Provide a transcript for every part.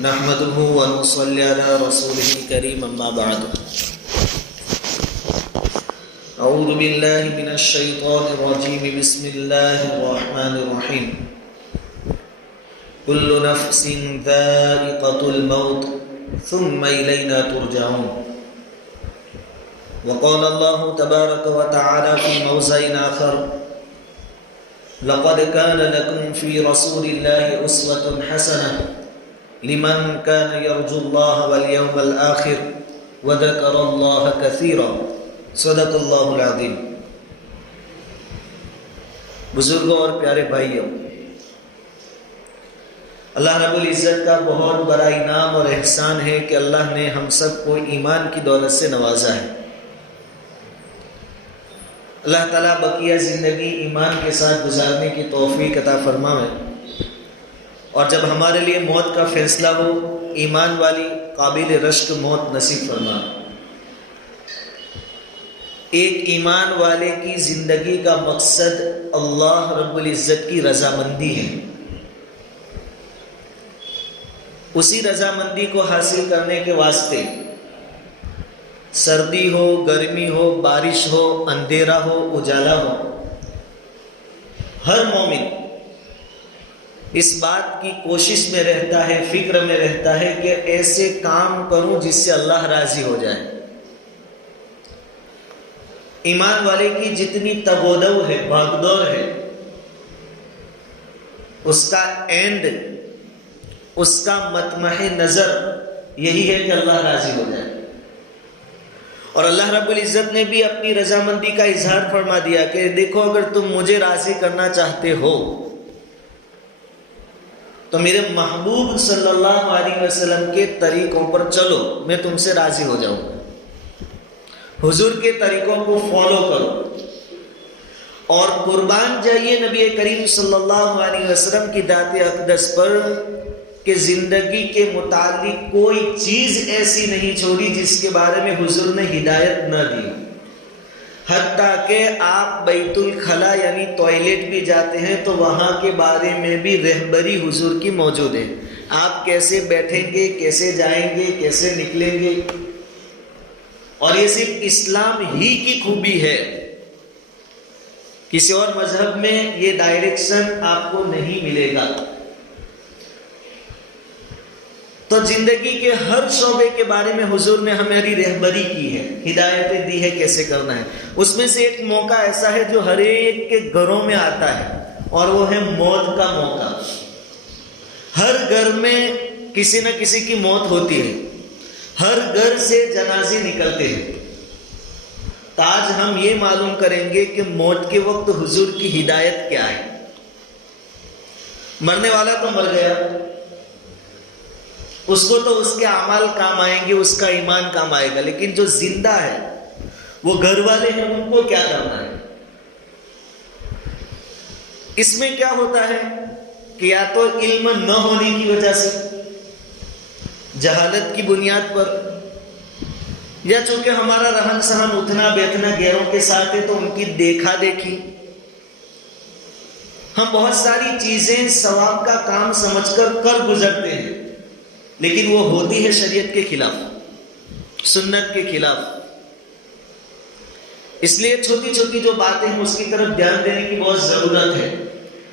نحمده ونصلي على رسوله الكريم اما بعد اعوذ بالله من الشيطان الرجيم بسم الله الرحمن الرحيم كل نفس ذائقة الموت ثم إلينا ترجعون وقال الله تبارك وتعالى في موضع آخر لقد كان لكم في رسول الله أسوة حسنة لمن كان يرجو الله واليوم الآخر وذكر الله كثيرا صدق اللہ العظیم۔ بزرگوں اور پیارے بھائیوں، اللہ رب العزت کا بہت بڑا انعام اور احسان ہے کہ اللہ نے ہم سب کو ایمان کی دولت سے نوازا ہے۔ اللہ تعالیٰ بقیہ زندگی ایمان کے ساتھ گزارنے کی توفیق عطا فرمائے، اور جب ہمارے لیے موت کا فیصلہ ہو ایمان والی قابل رشک موت نصیب فرمائے۔ ایک ایمان والے کی زندگی کا مقصد اللہ رب العزت کی رضامندی ہے۔ اسی رضامندی کو حاصل کرنے کے واسطے سردی ہو، گرمی ہو، بارش ہو، اندھیرا ہو، اجالا ہو، ہر مومن اس بات کی کوشش میں رہتا ہے، فکر میں رہتا ہے کہ ایسے کام کروں جس سے اللہ راضی ہو جائے۔ ایمان والے کی جتنی تگودو ہے، بھاگدوڑ ہے، اس کا اینڈ، اس کا مطمع نظر یہی ہے کہ اللہ راضی ہو جائے۔ اور اللہ رب العزت نے بھی اپنی رضامندی کا اظہار فرما دیا کہ دیکھو، اگر تم مجھے راضی کرنا چاہتے ہو تو میرے محبوب صلی اللہ علیہ وسلم کے طریقوں پر چلو، میں تم سے راضی ہو جاؤں گا۔ حضور کے طریقوں کو فالو کرو اور قربان جائیے نبی کریم صلی اللہ علیہ وسلم کی ذات اقدس پر کہ زندگی کے متعلق کوئی چیز ایسی نہیں چھوڑی جس کے بارے میں حضور نے ہدایت نہ دی۔ حتیٰ کہ آپ بیت الخلا یعنی ٹوائلٹ بھی جاتے ہیں تو وہاں کے بارے میں بھی رہبری حضور کی موجود ہے۔ آپ کیسے بیٹھیں گے، کیسے جائیں گے، کیسے نکلیں گے، اور یہ صرف اسلام ہی کی خوبی ہے۔ کسی اور مذہب میں یہ ڈائریکشن آپ کو نہیں ملے گا۔ تو زندگی کے ہر شعبے کے بارے میں حضور نے ہماری رہبری کی ہے، ہدایتیں دی ہے کیسے کرنا ہے۔ اس میں سے ایک موقع ایسا ہے جو ہر ایک کے گھروں میں آتا ہے، اور وہ ہے موت کا موقع۔ ہر گھر میں کسی نہ کسی کی موت ہوتی ہے، ہر گھر سے جنازے نکلتے ہیں۔ تو آج ہم یہ معلوم کریں گے کہ موت کے وقت حضور کی ہدایت کیا ہے۔ مرنے والا تو مر گیا، اس کو تو اس کے اعمال کام آئیں گے، اس کا ایمان کام آئے گا، لیکن جو زندہ ہے، وہ گھر والے ہیں، ان کو کیا کرنا ہے؟ اس میں کیا ہوتا ہے کہ یا تو علم نہ ہونے کی وجہ سے، جہالت کی بنیاد پر، یا چونکہ ہمارا رہن سہن اٹھنا بیٹھنا غیروں کے ساتھ ہے تو ان کی دیکھا دیکھی، ہم بہت ساری چیزیں ثواب کا کام سمجھ کر گزرتے ہیں، لیکن وہ ہوتی ہے شریعت کے خلاف، سنت کے خلاف۔ اس لیے چھوٹی چھوٹی جو باتیں ہیں اس کی طرف دھیان دینے کی بہت ضرورت ہے۔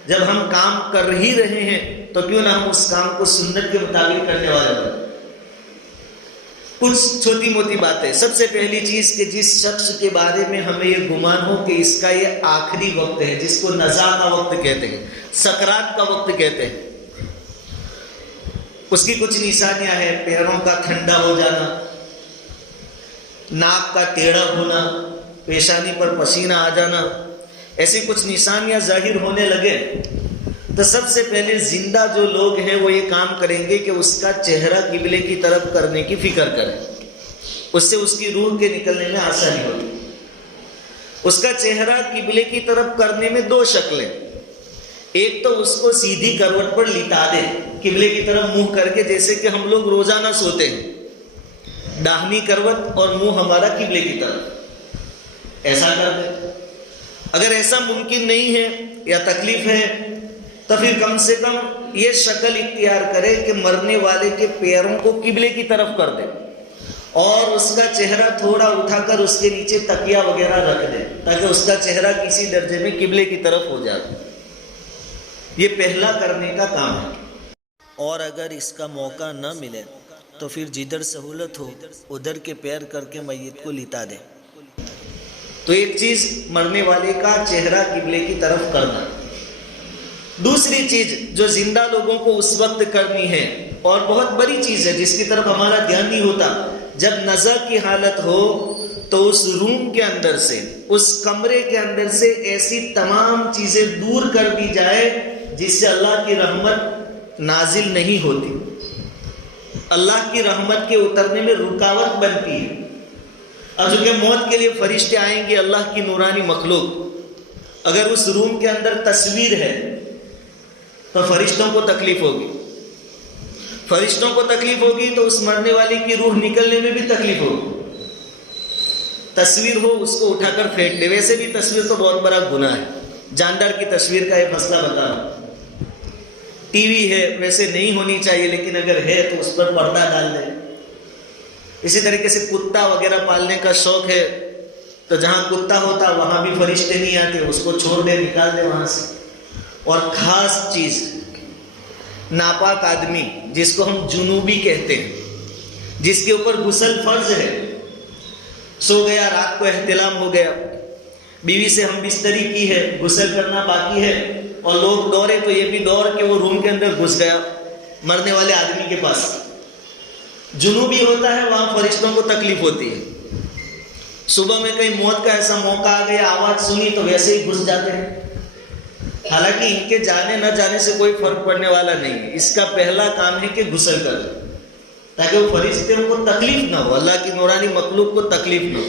جب ہم کام کر ہی رہے ہیں تو کیوں نہ ہم اس کام کو سنت کے مطابق کرنے والے بنیں۔ کچھ چھوٹی موٹی باتیں۔ سب سے پہلی چیز کہ جس شخص کے بارے میں ہمیں یہ گمان ہو کہ اس کا یہ آخری وقت ہے، جس کو نزا کا وقت کہتے ہیں، سکرات کا وقت کہتے ہیں، اس کی کچھ نشانیاں ہیں۔ پیروں کا ٹھنڈا ہو جانا، ناک کا ٹیڑھا ہونا، پیشانی پر پسینہ آ جانا، ایسی کچھ نشانیاں ظاہر ہونے لگے تو سب سے پہلے زندہ جو لوگ ہیں وہ یہ کام کریں گے کہ اس کا چہرہ قبلے کی طرف کرنے کی فکر کریں، اس سے اس کی روح کے نکلنے میں آسانی ہوگی۔ اس کا چہرہ قبلے کی طرف کرنے میں دو شکلیں، ایک تو اس کو سیدھی کروٹ پر لٹا دے، قبلے کی طرف منہ کر کے، جیسے کہ ہم لوگ روزانہ سوتے ہیں، داہنی کروٹ اور منہ ہمارا قبلے کی طرف، ایسا کر دے۔ اگر ایسا ممکن نہیں ہے یا تکلیف ہے تو پھر کم سے کم یہ شکل اختیار کرے کہ مرنے والے کے پیروں کو قبلے کی طرف کر دے اور اس کا چہرہ تھوڑا اٹھا کر اس کے نیچے تکیہ وغیرہ رکھ دے تاکہ اس کا چہرہ کسی درجے میں قبلے کی طرف ہو جائے. یہ پہلا کرنے کا کام ہے. اور اگر اس کا موقع نہ ملے تو پھر جدھر سہولت ہو ادھر کے پیر کر کے میت کو لٹا دے. تو ایک چیز مرنے والے کا چہرہ قبلے کی طرف کرنا. دوسری چیز جو زندہ لوگوں کو اس وقت کرنی ہے اور بہت بڑی چیز ہے جس کی طرف ہمارا دھیان نہیں ہوتا، جب نزع کی حالت ہو تو اس روم کے اندر سے، اس کمرے کے اندر سے ایسی تمام چیزیں دور کر دی جائے جس سے اللہ کی رحمت نازل نہیں ہوتی، اللہ کی رحمت کے اترنے میں رکاوٹ بنتی ہے. اور چونکہ موت کے لیے فرشتے آئیں گے، اللہ کی نورانی مخلوق، اگر اس روم کے اندر تصویر ہے تو فرشتوں کو تکلیف ہوگی. فرشتوں کو تکلیف ہوگی تو اس مرنے والی کی روح نکلنے میں بھی تکلیف ہوگی. تصویر ہو اس کو اٹھا کر پھینک دے. ویسے بھی تصویر تو بہت بڑا گناہ ہے. جاندار کی تصویر کا ایک مسئلہ بتا رہا ہوں. ٹی وی ہے، ویسے نہیں ہونی چاہیے لیکن اگر ہے تو اس پر پردہ ڈال دے. اسی طریقے سے کتا وغیرہ پالنے کا شوق ہے تو جہاں کتا ہوتا وہاں بھی فرشتے نہیں آتے، اس کو چھوڑ دے، نکال دے وہاں سے. اور خاص چیز، ناپاک آدمی جس کو ہم جنوبی کہتے ہیں، جس کے اوپر غسل فرض ہے، سو گیا، رات کو احتلام ہو گیا، بیوی سے ہم بستری کی ہے، غسل کرنا باقی ہے اور لوگ دوڑے تو یہ بھی دوڑ کے وہ روم کے اندر گھس گیا مرنے والے آدمی کے پاس. جنوبی ہوتا ہے وہاں فرشتوں کو تکلیف ہوتی ہے. صبح میں کہیں موت کا ایسا موقع آ گیا، آواز سنی تو ویسے ہی گھس جاتے ہیں. حالانکہ ان کے جانے نہ جانے سے کوئی فرق پڑنے والا نہیں ہے. اس کا پہلا کام ہے کہ غسل کر دو تاکہ وہ فرشتوں کو تکلیف نہ ہو، اللہ کی نورانی مخلوق کو تکلیف نہ ہو.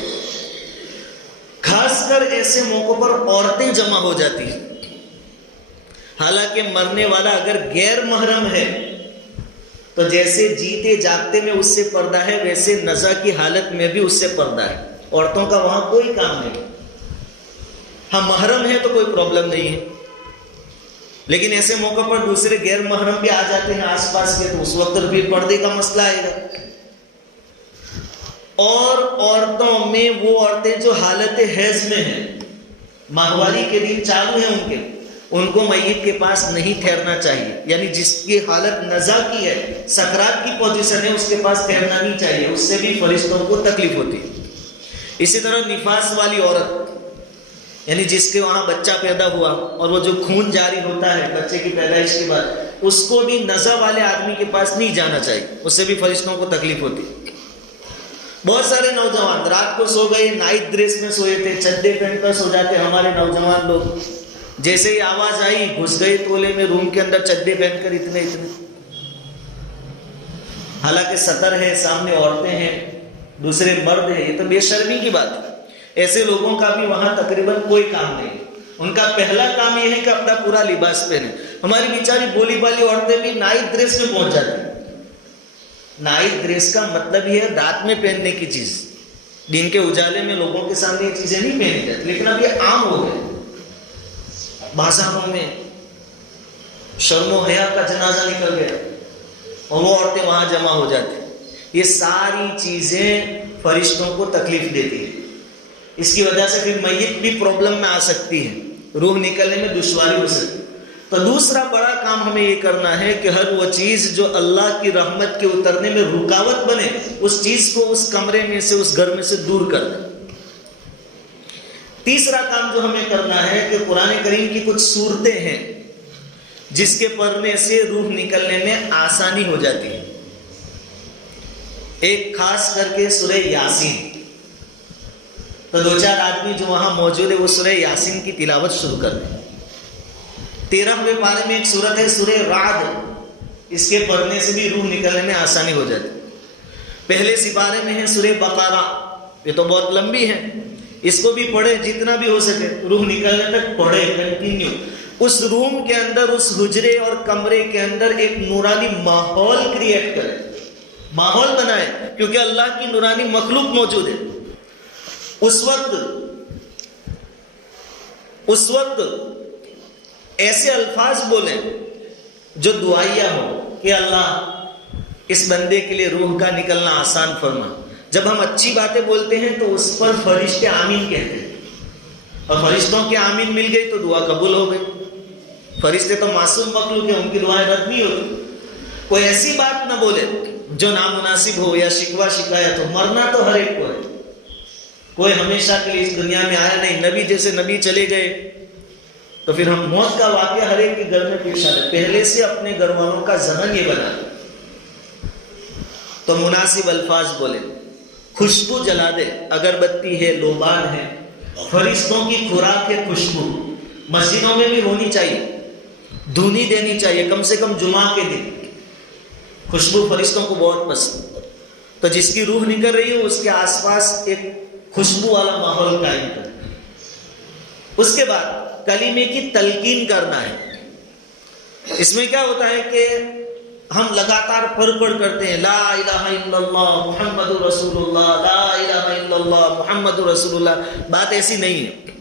خاص کر ایسے موقعوں پر عورتیں جمع ہو جاتی ہیں. حالانکہ مرنے والا اگر غیر محرم ہے تو جیسے جیتے جاگتے میں اس سے پردہ ہے، ویسے نزع کی حالت میں بھی اس سے پردہ ہے. عورتوں کا وہاں کوئی کام نہیں. ہاں محرم ہے تو کوئی پرابلم نہیں ہے، لیکن ایسے موقع پر دوسرے غیر محرم بھی آ جاتے ہیں آس پاس کے، تو اس وقت بھی پردے کا مسئلہ آئے گا. اور عورتوں میں وہ عورتیں جو حالت حیض میں ہیں، ماہواری کے دن چالو ہیں ان کو میت کے پاس نہیں ٹھہرنا چاہیے. یعنی جس کی حالت نزع کی ہے، سکرات کی پوزیشن ہے، اس کے پاس ٹھہرنا نہیں چاہیے، اس سے بھی فرشتوں کو تکلیف ہوتی ہے. اسی طرح نفاس والی عورت، یعنی جس کے وہاں بچہ پیدا ہوا اور وہ جو خون جاری ہوتا ہے بچے کی پیدائش کے بعد، اس کو بھی نزع والے آدمی کے پاس نہیں جانا چاہیے، اس سے بھی فرشتوں کو تکلیف ہوتی. بہت سارے نوجوان رات کو سو گئے، نائٹ ڈریس میں سوئے تھے، چڈے پہن کر سو جاتے ہمارے نوجوان لوگ. جیسے ہی آواز آئی گھس گئے تولے میں روم کے اندر چڈے پہن کر اتنے. حالانکہ سطر ہے، سامنے عورتیں ہیں، دوسرے مرد ہیں. یہ تو بے شرمی کی بات ہے. ایسے لوگوں کا بھی وہاں تقریباً کوئی کام نہیں. ان کا پہلا کام یہ ہے کہ اپنا پورا لباس پہنے. ہماری بیچاری بولی بالی عورتیں بھی نائٹ ڈریس میں پہنچ جاتی ہیں. نائٹ ڈریس کا مطلب یہ ہے رات میں پہننے کی چیز. دن کے اجالے میں لوگوں کے سامنے یہ چیزیں نہیں پہنی جاتی، لیکن اب یہ عام ہو گئے. بازاروں میں شرم و حیا کا جنازہ نکل گیا اور وہ عورتیں وہاں جمع ہو جاتی. یہ ساری چیزیں فرشتوں کو تکلیف دیتی ہیں. اس کی وجہ سے پھر میت بھی پرابلم میں آ سکتی ہے، روح نکلنے میں دشواری ہو سکتی ہے. تو دوسرا بڑا کام ہمیں یہ کرنا ہے کہ ہر وہ چیز جو اللہ کی رحمت کے اترنے میں رکاوٹ بنے، اس چیز کو اس کمرے میں سے، اس گھر میں سے دور کر دیں. تیسرا کام جو ہمیں کرنا ہے کہ قرآن کریم کی کچھ سورتیں ہیں جس کے پڑھنے سے روح نکلنے میں آسانی ہو جاتی ہے. ایک خاص کر کے سورہ یاسین. تو دو چار آدمی جو وہاں موجود ہے وہ سورہ یاسین کی تلاوت شروع کر دیں. 13ویں پارے میں ایک سورت ہے سورہ رعد، اس کے پڑھنے سے بھی روح نکلنے میں آسانی ہو جاتی. پہلے سپارے میں ہے سورہ بقرہ، یہ تو بہت لمبی ہے، اس کو بھی پڑھے جتنا بھی ہو سکے، روح نکلنے تک پڑھے کنٹینیو. اس روم کے اندر، اس حجرے اور کمرے کے اندر ایک نورانی ماحول کریٹ کرے، ماحول بنائے، کیونکہ اللہ کی نورانی مخلوق موجود ہے. اس وقت ایسے الفاظ بولیں جو دعائیہ ہو کہ اللہ اس بندے کے لیے روح کا نکلنا آسان فرما. جب ہم اچھی باتیں بولتے ہیں تو اس پر فرشتے آمین کہتے ہیں، اور فرشتوں کے آمین مل گئی تو دعا قبول ہو گئی. فرشتے تو معصوم مخلوق ہیں، ان کی دعائیں رد نہیں ہوتی. کوئی ایسی بات نہ بولے جو نامناسب ہو یا شکوہ شکایت ہو. مرنا تو ہر ایک کو ہے، کوئی ہمیشہ کے لیے اس دنیا میں آیا نہیں. نبی جیسے نبی چلے گئے تو پھر ہم موت کا واقعہ ہر ایک کے گھر میں پیش آ رہے. پہلے سے اپنے گھر والوں کا ذہن یہ بنا تو مناسب الفاظ بولے. خوشبو جلا دے، اگربتی ہے، لوبان ہے، فرشتوں کی خوراک ہے خوشبو. مسجدوں میں بھی ہونی چاہیے، دھونی دینی چاہیے کم سے کم جمعہ کے دن. خوشبو فرشتوں کو بہت پسند. تو جس کی روح نکل رہی ہو اس کے آس پاس ایک خوشبو والا ماحول قائم کر. اس کے بعد کلمے کی تلقین کرنا ہے. اس میں کیا ہوتا ہے کہ ہم لگاتار پڑھ کرتے ہیں لا الہ الا اللہ محمد رسول اللہ، لا الہ الا اللہ محمد رسول اللہ. بات ایسی نہیں ہے.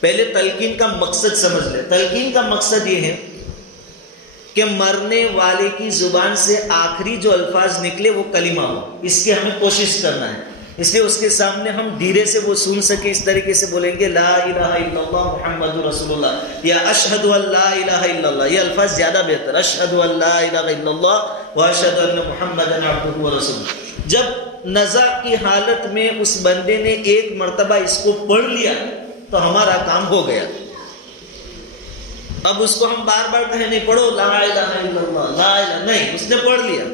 پہلے تلقین کا مقصد سمجھ لیں. تلقین کا مقصد یہ ہے کہ مرنے والے کی زبان سے آخری جو الفاظ نکلے وہ کلمہ ہو. اس کی ہمیں کوشش کرنا ہے. اس لیے اس کے سامنے ہم دھیرے سے وہ سن سکے اس طریقے سے بولیں گے لا الہ الا اللہ محمد رسول اللہ یا اشہد ان لا الہ الا اللہ. یہ الفاظ زیادہ بہتر. اشہد ان لا الہ الا اللہ و اشہد ان محمدا عبدہ و رسولہ. جب نزع کی حالت میں اس بندے نے ایک مرتبہ اس کو پڑھ لیا تو ہمارا کام ہو گیا. اب اس کو ہم بار بار کہیں نہیں پڑھو لا الہ الا اللہ لا الہ، نہیں، اس نے پڑھ لیا.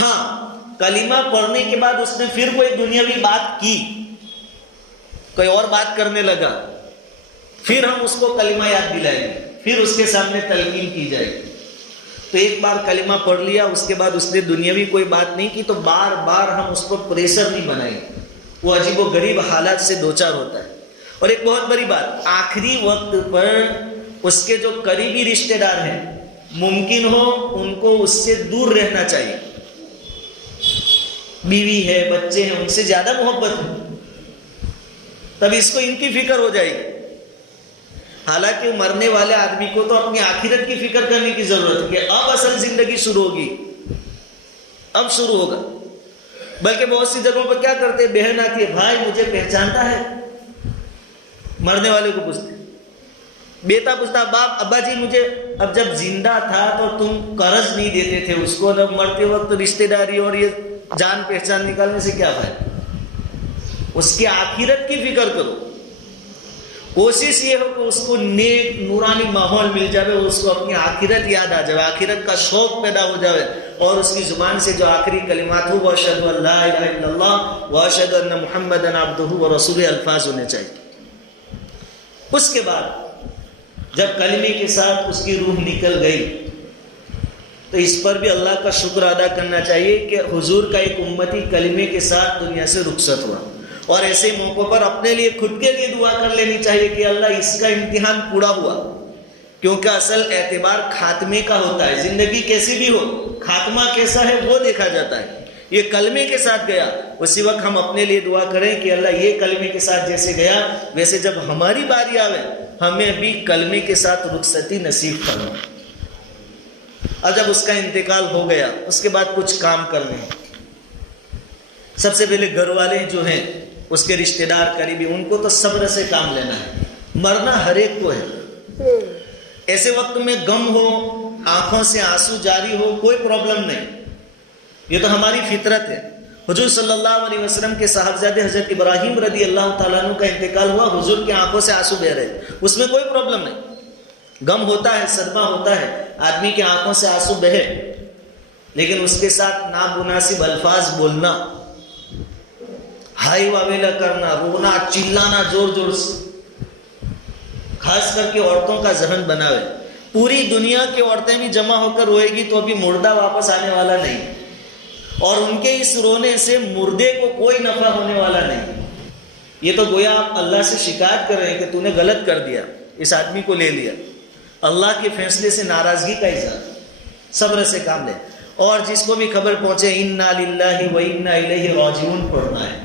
ہاں کلمہ پڑھنے کے بعد اس نے پھر کوئی دنیاوی بات کی، کوئی اور بات کرنے لگا، پھر ہم اس کو کلمہ یاد دلائیں گے، پھر اس کے سامنے تلقین کی جائے گی. تو ایک بار کلمہ پڑھ لیا اس کے بعد اس نے دنیاوی کوئی بات نہیں کی تو بار بار ہم اس کو پریشر نہیں بنائیں گے. وہ عجیب و غریب حالات سے دوچار ہوتا ہے. اور ایک بہت بڑی بات، آخری وقت پر اس کے جو قریبی رشتہ دار ہیں ممکن ہو ان کو اس سے دور رہنا چاہیے. بیوی ہے، بچے ہیں، ان سے زیادہ محبت ہے، تب اس کو ان کی فکر ہو جائے گی. حالانکہ مرنے والے آدمی کو تو اپنی آخرت کی فکر کرنے کی ضرورت ہے کہ اب اصل زندگی شروع ہوگی، اب شروع ہوگا. بلکہ بہت سی جگہوں پر کیا کرتے ہیں، بہن آتی ہے بھائی مجھے پہچانتا ہے، مرنے والے کو پوچھتے. بیٹا پوچھتا باپ ابا جی مجھے، اب جب زندہ تھا تو تم قرض نہیں دیتے تھے اس کو، اب مرتے وقت رشتہ داری اور یہ جان پہچان نکالنے سے کیا فائدہ. اس کی آخرت کی فکر کرو. کوشش یہ ہو کہ اس کو نیک نورانی ماحول مل جائے، اس کو اپنی آخرت یاد آ جائے، آخرت کا شوق پیدا ہو جائے، اور اس کی زبان سے جو آخری کلمات ہو واشہد ان لا الہ الا اللہ واشہد ان محمدا عبدہ و رسولہ الفاظ ہونے چاہیے. اس کے بعد جب کلمے کے ساتھ اس کی روح نکل گئی تو اس پر بھی اللہ کا شکر ادا کرنا چاہیے کہ حضور کا ایک امتی کلمے کے ساتھ دنیا سے رخصت ہوا. اور ایسے موقعوں پر اپنے لیے خود کے لیے دعا کر لینی چاہیے کہ اللہ اس کا امتحان پورا ہوا. کیونکہ اصل اعتبار خاتمے کا ہوتا ہے. زندگی کیسی بھی ہو خاتمہ کیسا ہے وہ دیکھا جاتا ہے. یہ کلمے کے ساتھ گیا، اسی وقت ہم اپنے لیے دعا کریں کہ اللہ یہ کلمے کے ساتھ جیسے گیا ویسے جب ہماری باری آوے ہمیں بھی کلمے کے ساتھ رخصتی نصیب کرنا. اور جب اس کا انتقال ہو گیا اس کے بعد کچھ کام کرنے ہیں. سب سے پہلے گھر والے جو ہیں اس کے رشتہ دار قریبی ان کو تو صبر سے کام لینا ہے. مرنا ہر ایک کو ہے. ایسے وقت میں غم ہو، آنکھوں سے آنسو جاری ہو، کوئی پرابلم نہیں، یہ تو ہماری فطرت ہے. حضور صلی اللہ علیہ وسلم کے صاحبزادے حضرت ابراہیم رضی اللہ تعالیٰ عنہ کا انتقال ہوا، حضور کی آنکھوں سے آنسو بہ رہے، اس میں کوئی پرابلم نہیں. غم ہوتا ہے، صدمہ ہوتا ہے، آدمی کی آنکھوں سے آنسو بہے، لیکن اس کے ساتھ نامناسب الفاظ بولنا، ہائی واویلا کرنا، رونا، چلانا زور زور سے، خاص کر کے عورتوں کا ذہن بناوے. پوری دنیا کی عورتیں بھی جمع ہو کر روئے گی تو ابھی مردہ واپس آنے والا نہیں، اور ان کے اس رونے سے مردے کو کوئی نفع ہونے والا نہیں. یہ تو گویا آپ اللہ سے شکایت کر رہے ہیں کہ تو نے غلط کر دیا، اس آدمی کو لے لیا. اللہ کے فیصلے سے ناراضگی کا اظہار. صبر سے کام لے. اور جس کو بھی خبر پہنچے انا للہ و انا الیہ راجعون پڑھنا ہے.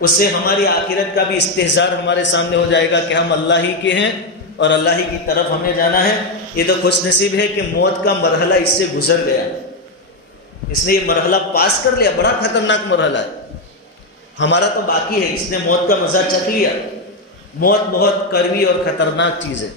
اس سے ہماری آخرت کا بھی استحضار ہمارے سامنے ہو جائے گا کہ ہم اللہ ہی کے ہیں اور اللہ ہی کی طرف ہمیں جانا ہے. یہ تو خوش نصیب ہے کہ موت کا مرحلہ اس سے گزر گیا, اس نے یہ مرحلہ پاس کر لیا. بڑا خطرناک مرحلہ ہے, ہمارا تو باقی ہے. اس نے موت کا مزہ چکھ لیا. موت بہت کڑوی اور خطرناک چیز ہے.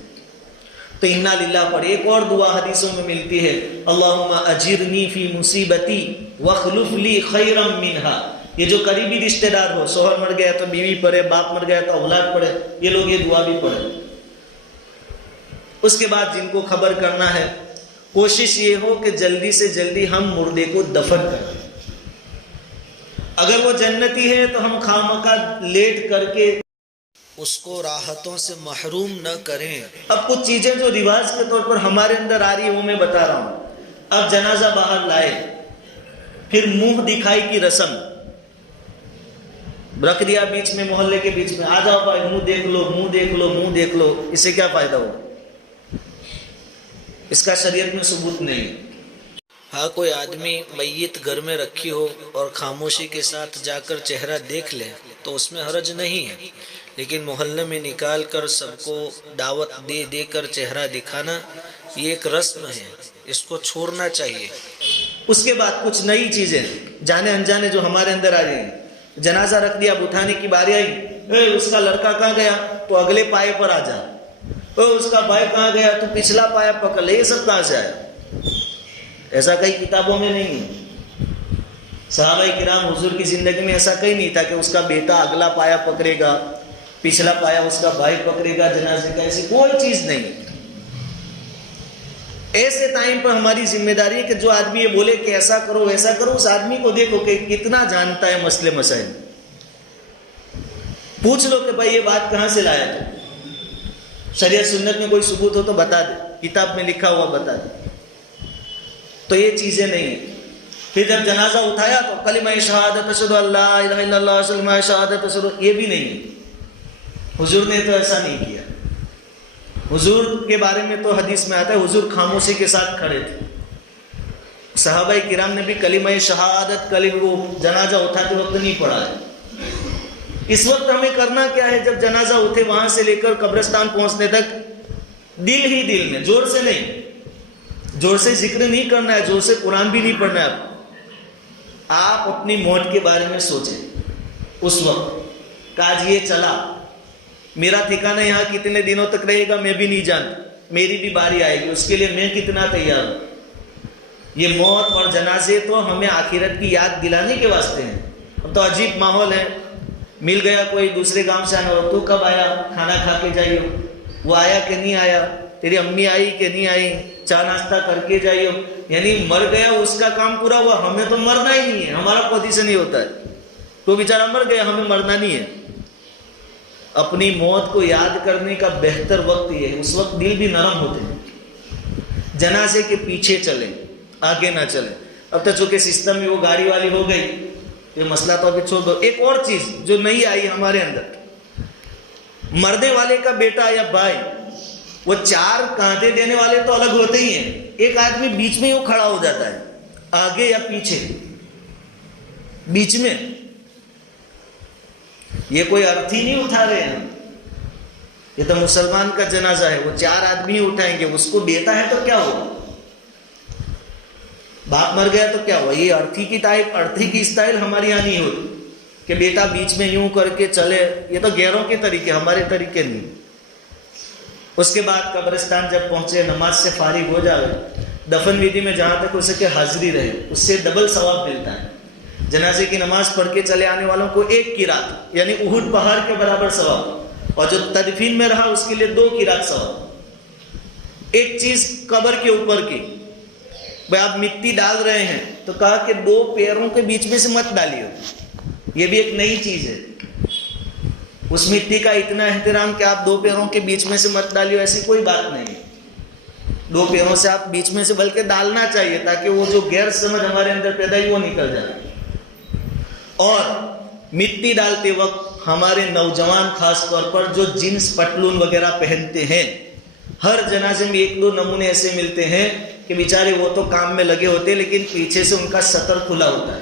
تو انا للہ پڑھ. ایک اور دعا حدیثوں میں ملتی ہے, اللہم اجرنی فی مصیبتی واخلف لی خیرا منہا. یہ جو قریبی رشتہ دار ہو, شوہر مر گیا تو بیوی پڑھے, باپ مر گیا تو اولاد پڑھے, یہ لوگ یہ دعا بھی پڑھے. اس کے بعد جن کو خبر کرنا ہے, کوشش یہ ہو کہ جلدی سے جلدی ہم مردے کو دفن کریں. اگر وہ جنتی ہے تو ہم خامخواہ لیٹ کر کے اس کو راحتوں سے محروم نہ کریں. اب کچھ چیزیں جو رواج کے طور پر ہمارے اندر آ رہی ہے وہ میں بتا رہا ہوں. اب جنازہ باہر لائے, پھر منہ دکھائی کی رسم رکھ دیا بیچ میں, محلے کے بیچ میں, آ جاؤ بھائی منہ دیکھ لو, منہ دیکھ لو, منہ دیکھ لو. اس سے کیا فائدہ ہو؟ اس کا شریعت میں ثبوت نہیں. ہاں کوئی آدمی میت گھر میں رکھی ہو اور خاموشی کے ساتھ جا کر چہرہ دیکھ لے تو اس میں حرج نہیں ہے, لیکن محلے میں نکال کر سب کو دعوت دے دے کر چہرہ دکھانا یہ ایک رسم ہے, اس کو چھوڑنا چاہیے. اس کے بعد کچھ نئی چیزیں جانے انجانے جو ہمارے اندر آ رہی ہیں. جنازہ رکھ دیا, اب اٹھانے کی باری آئی, اس کا لڑکا کہاں گیا تو اگلے پائے پر آ جا, اس کا بھائی کہاں گیا تو پچھلا پایا پکڑ لے. یہ سب کہاں سے آیا؟ ایسا کئی کتابوں میں نہیں ہے. صحابہ کرام حضور کی زندگی میں ایسا کہیں نہیں تھا کہ اس کا بیٹا اگلا پایا پکڑے گا, پچھلا پایا اس کا بھائی پکڑے گا جنازے کا. ایسی کوئی چیز نہیں. ایسے ٹائم پر ہماری ذمہ داری ہے کہ جو آدمی یہ بولے کہ ایسا کرو ایسا کرو, اس آدمی کو دیکھو کہ کتنا جانتا ہے مسئلے مسائل. پوچھ لو کہ بھائی یہ بات کہاں سے لایا تو, شریعت سنت میں کوئی ثبوت ہو تو بتا دے, کتاب میں لکھا ہوا بتا دے. تو یہ چیزیں نہیں ہیں. پھر جب جنازہ اٹھایا تو کلمہ شہادت اشہد ان لا الہ الا اللہ کلمہ شہادت اشہد, یہ بھی نہیں ہے. حضور نے تو ایسا نہیں کیا. حضور کے بارے میں تو حدیث میں آتا ہے حضور خاموشی کے ساتھ کھڑے تھے. صحابہ کرام نے بھی کلمہ شہادت کلمہ جنازہ اٹھاتے وقت نہیں پڑھا ہے. اس وقت ہمیں کرنا کیا ہے؟ جب جنازہ اٹھے وہاں سے لے کر قبرستان پہنچنے تک دل ہی دل میں, زور سے نہیں, زور سے ذکر نہیں کرنا ہے, زور سے قرآن بھی نہیں پڑھنا ہے. آپ اپنی موت کے بارے میں سوچیں. اس وقت کاج یہ چلا, میرا ٹھکانہ یہاں کتنے دنوں تک رہے گا میں بھی نہیں جانتا, میری بھی باری آئے گی, اس کے لیے میں کتنا تیار ہوں. یہ موت اور جنازے تو ہمیں آخرت کی یاد دلانے کے واسطے ہیں. اب تو عجیب ماحول ہے, مل گیا کوئی دوسرے گاؤں سے آنا ہو, تو کب آیا, کھانا کھا کے جائیے, وہ آیا کہ نہیں آیا, تیری امی آئی کہ نہیں آئی, چائے ناشتہ کر کے جائیے. یعنی مر گیا اس کا کام پورا ہوا, ہمیں تو مرنا ہی نہیں ہے, ہمارا پوزیشن ہی ہوتا ہے. تو بیچارہ مر گیا, ہمیں مرنا نہیں ہے. اپنی موت کو یاد کرنے کا بہتر وقت یہ ہے. اس وقت دل بھی نرم ہوتے ہیں. جنازے کے پیچھے چلیں, آگے نہ چلیں. اب تو چونکہ سسٹم میں وہ گاڑی والی ہو گئی, یہ مسئلہ تو ابھی چھوڑ دو. ایک اور چیز جو نہیں آئی ہمارے اندر, مرنے والے کا بیٹا یا بھائی, وہ چار کاندھے دینے والے تو الگ ہوتے ہی ہیں. ایک آدمی بیچ میں وہ کھڑا ہو جاتا ہے, آگے یا پیچھے, بیچ میں. یہ کوئی ارتھی نہیں اٹھا رہے ہیں, یہ تو مسلمان کا جنازہ ہے, وہ چار آدمی ہی اٹھائیں گے. اس کو بیٹا ہے تو کیا ہوگا, باپ مر گیا تو کیا ہوا. یہ ارتھی کی ٹائپ, ارتھی کی اسٹائل ہمارے یہاں نہیں ہوتی کہ بیٹا بیچ میں یوں کر کے چلے. یہ تو غیروں کے طریقے, ہمارے طریقے نہیں. اس کے بعد قبرستان جب پہنچے, نماز سے فارغ ہو جائے, دفن ودھی میں جہاں تک اسے کہ حاضری رہے, اس سے ڈبل ثواب ملتا ہے. جنازے کی نماز پڑھ کے چلے آنے والوں کو 1 قرات یعنی احد پہاڑ کے برابر ثواب, اور جو تدفین میں رہا اس کے لیے 2 قرات ثواب. ایک چیز قبر کے اوپر کی, بھائی آپ مٹی ڈال رہے ہیں تو کہا کہ 2 پیروں کے بیچ میں سے مت ڈالیے. یہ بھی ایک نئی چیز ہے. اس مٹی کا اتنا احترام کہ آپ 2 پیروں کے بیچ میں سے مت ڈالیے, ایسی کوئی بات نہیں. 2 پیروں سے آپ بیچ میں سے بلکہ ڈالنا چاہیے, تاکہ وہ جو غیر سمجھ ہمارے اندر پیدا ہوئی وہ نکل جائے. اور مٹی ڈالتے وقت ہمارے نوجوان خاص طور پر جو جینس پتلون وغیرہ پہنتے ہیں, ہر جنازے میں 1-2 نمونے ایسے ملتے ہیں کہ بیچارے وہ تو کام میں لگے ہوتے ہیں لیکن پیچھے سے ان کا سطر کھلا ہوتا ہے.